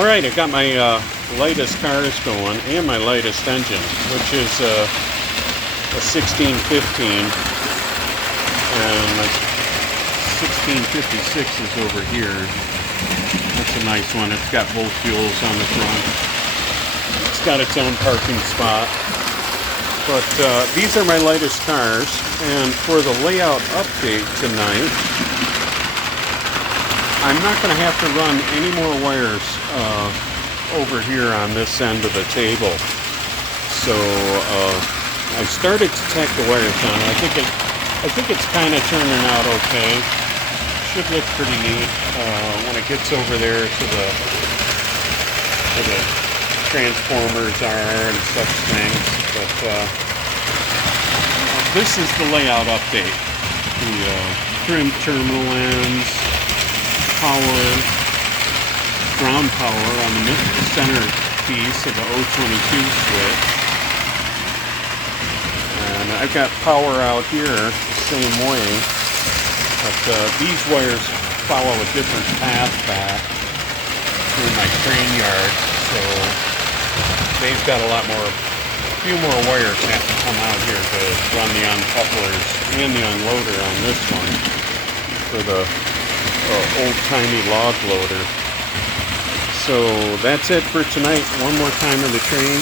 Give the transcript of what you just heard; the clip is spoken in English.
Alright, I've got my lightest cars going and my lightest engine, which is a 1615, and my 1656 is over here. That's a nice one. It's got both fuels on the front. It's got its own parking spot. But these are my lightest cars, and for the layout update tonight, I'm not going to have to run any more wires over here on this end of the table. So I started to tack the wires on. I think it's kind of turning out okay. Should look pretty neat when it gets over there to the transformers are and such things. But this is the layout update. The trim terminal ends, power, ground power on the center piece of the O22 switch. And I've got power out here the same way, but these wires follow a different path back through my crane yard, so they've got a few more wires have to come out here to run the uncouplers and the unloader on this one for the old-timey log loader. So that's it for tonight. One more time of the train.